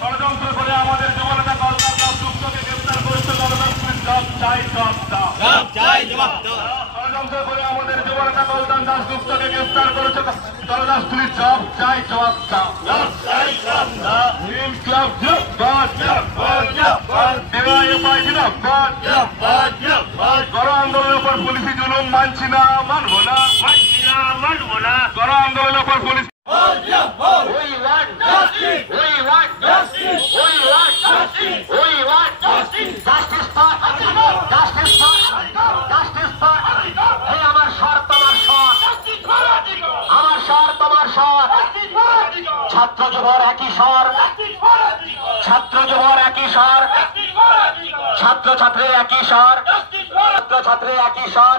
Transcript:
ষড়যন্ত্র করে আমাদের যুবনেতা কল্যাণ দাস গুপ্তকে গ্রেফতার করেছে ষড়যন্ত্র করে আমাদের যুবনেতা কল্যাণ দাস গুপ্তকে গ্রেফতার করেছে দলদাস পুলিশ জবাব চাই জবাব গণ আন্দোলনের উপর পুলিশি জুলুম মানছি না মানবো না গণ আন্দোলনের উপর পুলিশ ছাত্র যুবর একই স্বর, ছাত্র যুবর একই স্বর, ছাত্র ছাত্রীর একই স্বর, ছাত্র ছাত্রীর একই স্বর।